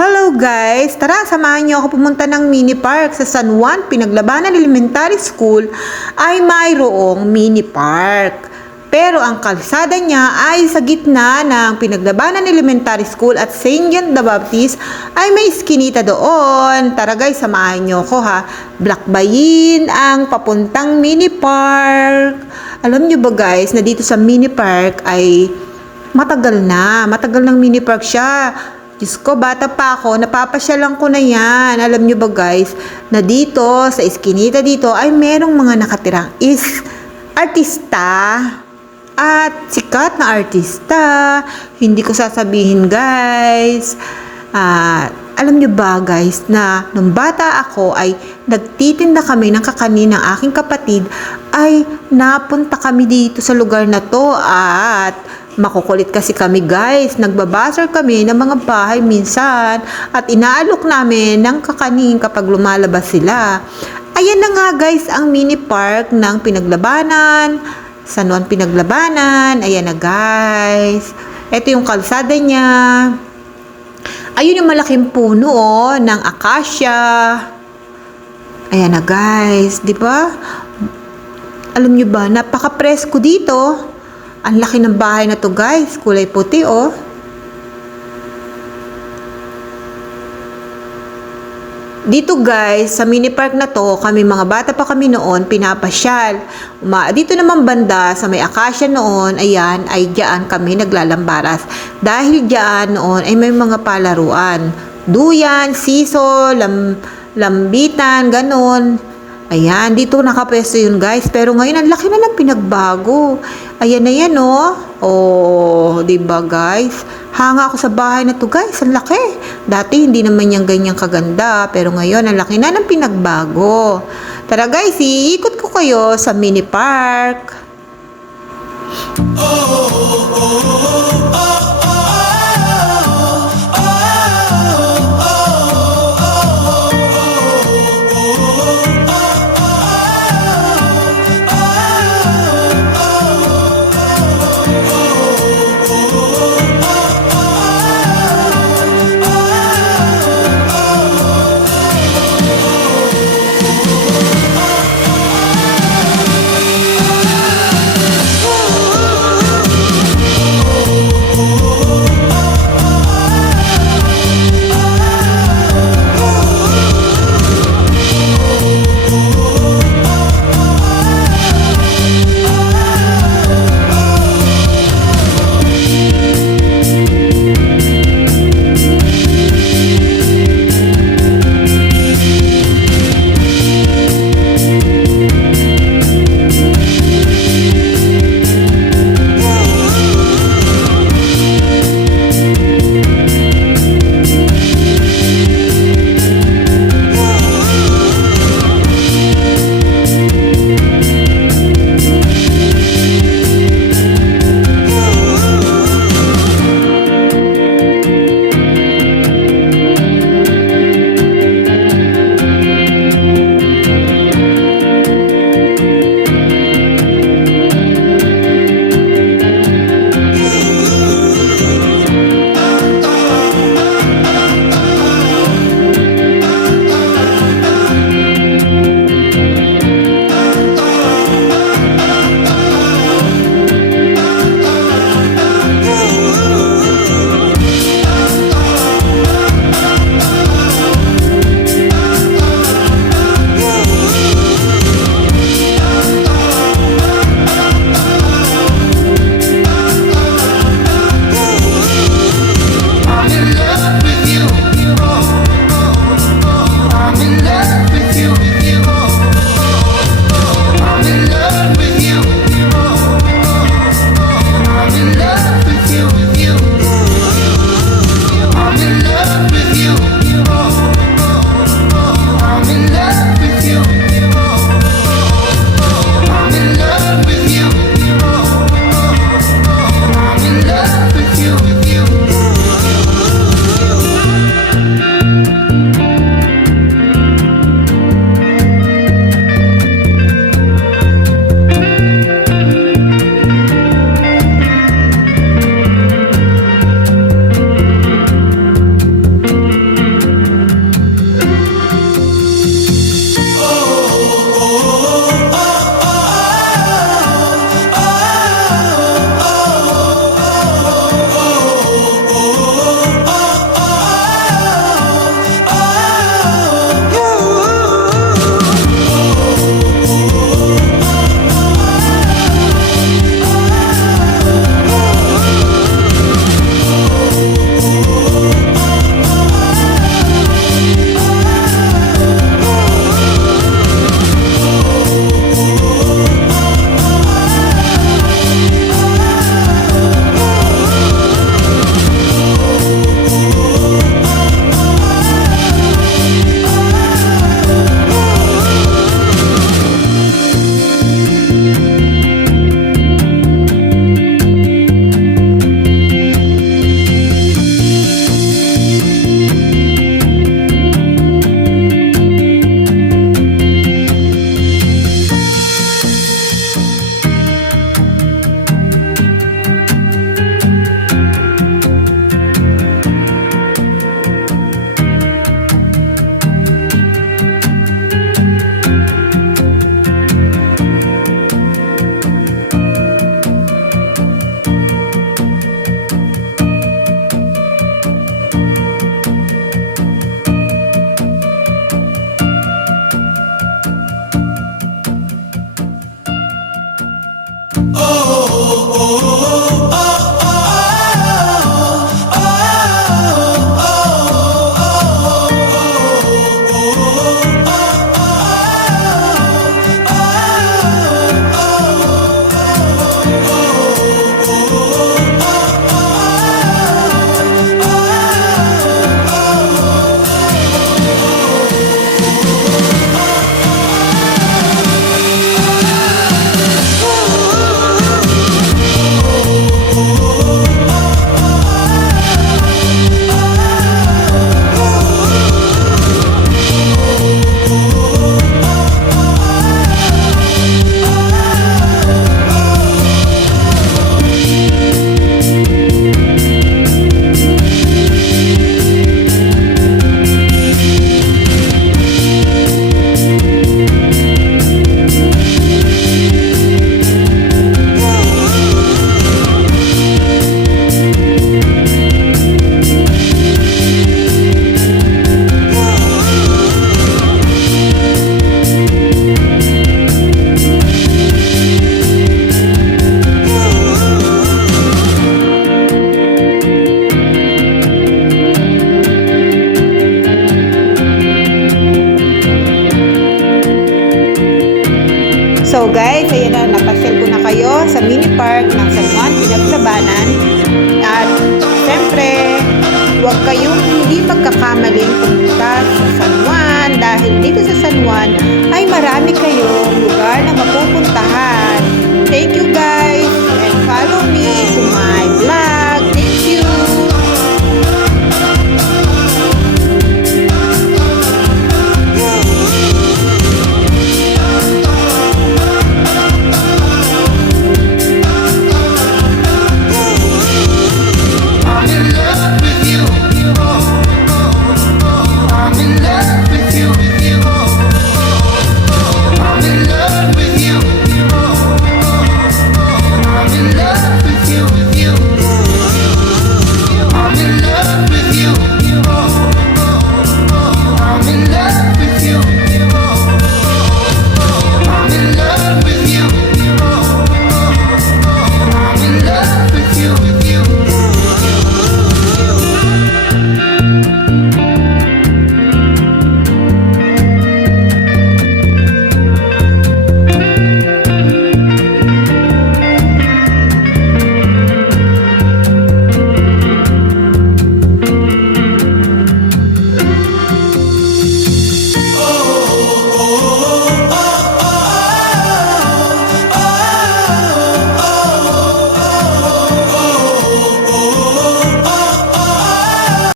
Hello guys! Tara, samahan niyo ako pumunta ng mini park sa San Juan Pinaglabanan Elementary School ay mayroong mini park. Pero ang kalsada niya ay sa gitna ng Pinaglabanan Elementary School at St. John the Baptist ay may iskinita doon. Tara guys, samahan niyo ako ha. Blackbayin ang papuntang mini park. Alam niyo ba guys na dito sa mini park ay matagal ng mini park siya. Diyos ko, bata pa ako, napapasyalan ko na yan. Alam nyo ba guys, na dito, sa iskinita dito, ay merong mga nakatirang artista. At sikat na artista. Hindi ko sasabihin guys. Alam nyo ba guys, na nung bata ako ay nagtitinda kami ng kakanin ng aking kapatid, ay napunta kami dito sa lugar na to at makukulit kasi kami guys, nagbabasar kami ng mga bahay minsan at inaalok namin ng kakanin kapag lumalabas sila. Ayan na nga guys ang mini park ng Pinaglabanan, San Juan Pinaglabanan. Ayan na guys. Ito yung kalsada niya. Ayun yung malaking puno ng acacia. Ayan na guys, di ba? Alam nyo ba, napaka-presko dito. Ang laki ng bahay na to guys, kulay puti Dito guys, sa mini park na to, kami mga bata pa kami noon, pinapasyal. Dito naman banda, sa may acacia noon, ayan, ay diyan kami naglalambaras. Dahil diyan noon ay may mga palaruan. Duyan, siso, lambitan, ganon. Ayan, dito nakapwesto yun guys. Pero ngayon, ang laki na ng pinagbago. Ayan na yan diba guys? Hanga ako sa bahay na to guys. Ang laki. Dati hindi naman yung ganyang kaganda. Pero ngayon, ang laki na ng pinagbago. Tara guys, iikot ko kayo sa mini park. So guys, ayan na, napasyal ko na kayo sa mini park ng San Juan, Pinaglabanan. At siyempre, huwag kayong hindi magkakamaling pumunta sa San Juan dahil dito sa San Juan ay marami kayong lugar na mapupuntahan. Thank you guys and follow me to my vlog.